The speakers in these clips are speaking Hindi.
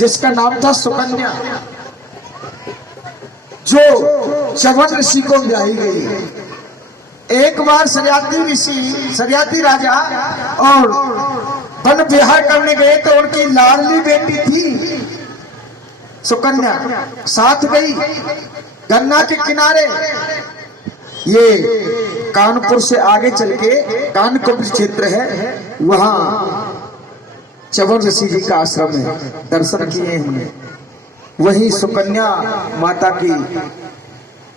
जिसका नाम था सुकन्या, जो च्यवन ऋषि को ब्याही गई। एक बार सरियाती राजा और वन विहार करने गए तो उनकी लाडली बेटी थी सुकन्या, साथ गई गन्ना के किनारे। ये कानपुर से आगे चल के कानपुर क्षेत्र है, वहां च्यवन ऋषि जी का आश्रम है, दर्शन किए हमने। वही सुकन्या माता की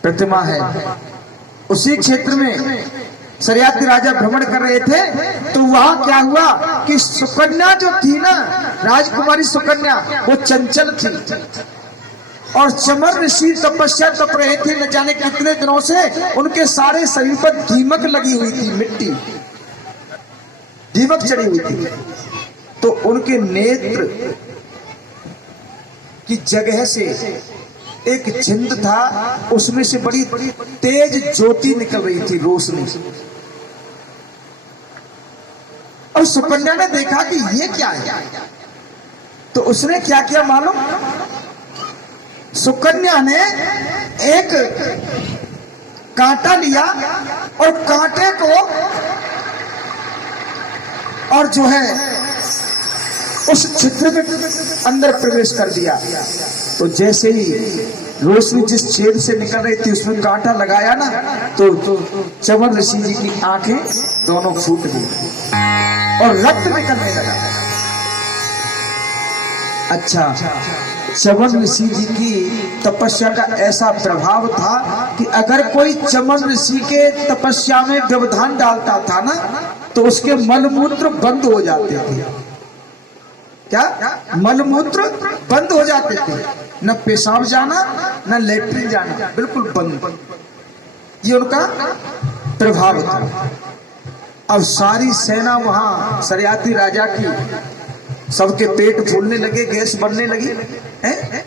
प्रतिमा है। उसी क्षेत्र में सरियाती राजा भ्रमण कर रहे थे तो वहां क्या हुआ कि सुकन्या जो थी ना, राजकुमारी सुकन्या, वो चंचल थी और च्यवन ऋषि तपस्या तप रहे थे न जाने कितने दिनों से। उनके सारे शरीर पर दीमक लगी हुई थी, मिट्टी दीमक चढ़ी हुई थी। तो उनके नेत्र की जगह से एक छिंद था, उसमें से बड़ी तेज ज्योति निकल रही थी, रोशनी। और सुकन्या ने देखा कि ये क्या है, तो उसने क्या किया मालूम? सुकन्या ने एक कांटा लिया और कांटे को और जो है उस छिद्र के अंदर प्रवेश कर दिया। तो जैसे ही रोशनी जिस छेद से निकल रही थी उसमें कांटा लगाया ना, तो च्यवन ऋषि जी की आंखें दोनों फूट गई और रक्त निकलने लगा। अच्छा, च्यवन ऋषि जी की तपस्या का ऐसा प्रभाव था कि अगर कोई च्यवन ऋषि के तपस्या में व्यवधान डालता था ना, तो उसके मलमूत्र बंद हो जाते थे। क्या? मलमूत्र बंद हो जाते थे, न पेशाब जाना न लेटरिन जाना, बिल्कुल बंद। ये उनका प्रभाव था। अब सारी सेना वहां सरियाती राजा की, सबके पेट फूलने लगे, गैस बनने लगी है?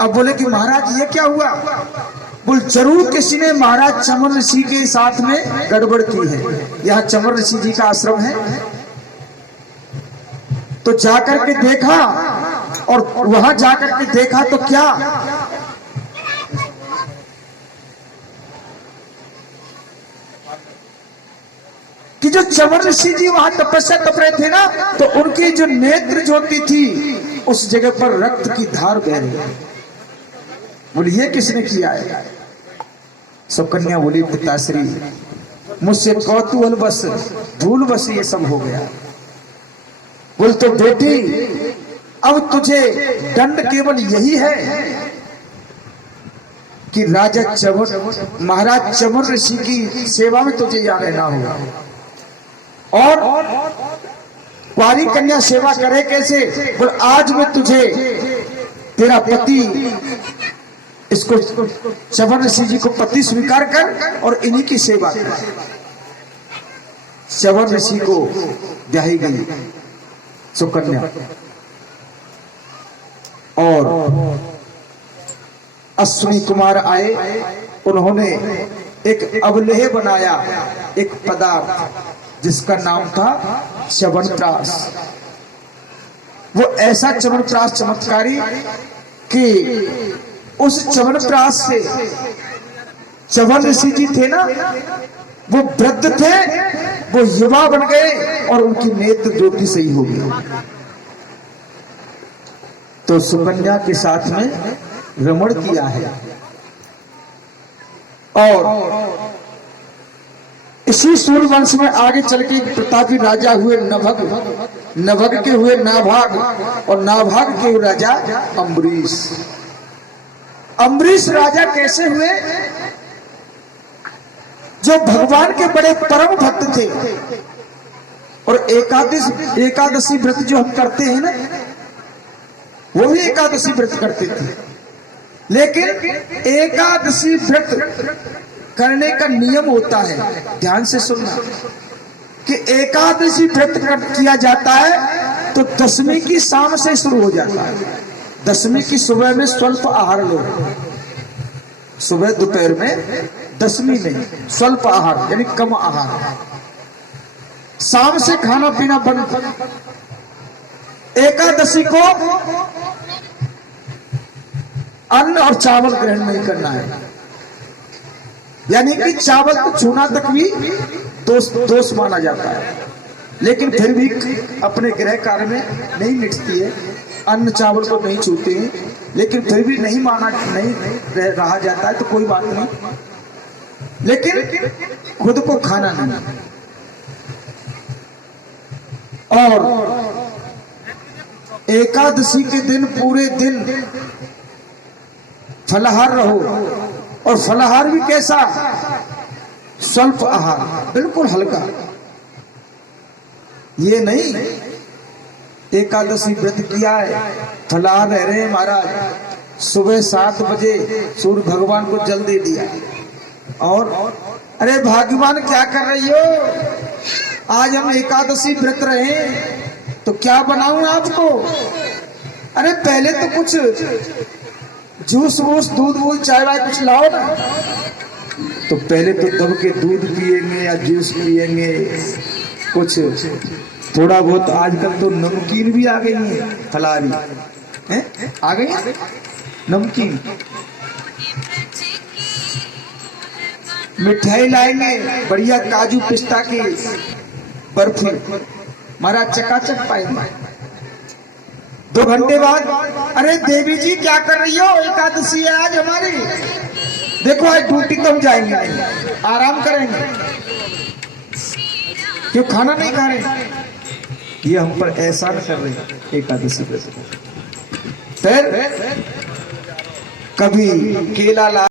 अब बोले कि महाराज ये क्या हुआ? बोल जरूर किसी ने महाराज च्यवन ऋषि के साथ में गड़बड़ की है। यहाँ च्यवन ऋषि जी का आश्रम है। तो जाकर के देखा, और वहां जाकर के देखा तो क्या, कि जो च्यवन ऋषि जी वहां तपस्या तप रहे थे ना, तो उनकी जो नेत्र ज्योति थी उस जगह पर रक्त की धार बह रही। बोली ये किसने किया है? सुकन्या बोली पिताश्री, मुझसे कौतूहल बस, भूल बस ये सब हो गया। बोल तो बेटी, अब तुझे दंड केवल यही है कि राजा च्यवन, महाराज च्यवन ऋषि की सेवा में तुझे यहाँ रहना होगा। और कुंवारी कन्या सेवा करे कैसे? बोल आज मैं तुझे, तेरा पति, इसको च्यवन ऋषि जी को पति स्वीकार कर और इन्हीं की सेवा कर। च्यवन ऋषि को ब्याही गई सुकन्या, और अश्विनी कुमार आए, उन्होंने एक अवलेह बनाया, एक पदार्थ जिसका नाम था च्यवनप्राश। वो ऐसा च्यवनप्राश चमत्कारी कि उस च्यवनप्राश से च्यवन ऋषि जी थे ना, वो वृद्ध थे, वो युवा बन गए और उनकी नेत्र ज्योति सही हो गई। तो सुकन्या के साथ में रमण किया है। और इसी सूर्यवंश में आगे चल के प्रतापी राजा हुए नभग, नभग के हुए नाभाग, और नाभाग के हुए राजा अम्बरीश। अम्बरीश राजा कैसे हुए? जो भगवान के बड़े परम भक्त थे, और एकादशी व्रत जो हम करते हैं ना, वो भी एकादशी व्रत करते थे। लेकिन एकादशी व्रत करने का नियम होता है, ध्यान से सुनना, कि एकादशी व्रत किया जाता है तो दशमी की शाम से शुरू हो जाता है। दशमी की सुबह में स्वल्प आहार लो, सुबह दोपहर में, दशमी में स्वल्प आहार यानी कम आहार, शाम से खाना पीना बंद। एकादशी को अन्न और चावल ग्रहण नहीं करना है। यानी कि चावल को छूना तक भी दोष माना जाता है, लेकिन फिर भी अपने गृह कार्य में नहीं निकलती है। अन्न चावल को नहीं छूते हैं, लेकिन फिर भी नहीं रहा जाता है तो कोई बात नहीं, लेकिन खुद को खाना नहीं। और एकादशी के दिन पूरे दिन फलाहार रहो, और फलाहार भी कैसा? स्वल्प आहार, बिल्कुल हल्का। ये नहीं एकादशी व्रत किया है, फलाहार रह रहे हैं महाराज, सुबह 7 बजे सूर्य भगवान को जल दे दिया, और अरे भगवान क्या कर रही हो, आज हम एकादशी व्रत रहे, तो क्या बनाऊं आपको? अरे पहले तो कुछ जूस वूस, दूध वूस, चाय वाय कुछ लाओ ना। तो पहले तो दब के दूध पिएंगे या जूस पिएंगे, कुछ थोड़ा बहुत। आजकल तो नमकीन भी आ गई है, फलाहारी हैं, आ गई है नमकीन। मिठाई लाएंगे बढ़िया, काजू पिस्ता की बर्फी, महाराज चकाचक पाएंगे। 2 घंटे बाद, अरे देवी जी क्या कर रही हो, एकादशी है आज हमारी, देखो आज ड्यूटी तो हम जाएंगे नहीं, आराम करेंगे, क्यों खाना नहीं खा रहे? ये हम पर एहसान कर रहे एकादशी पे। फिर कभी केला ला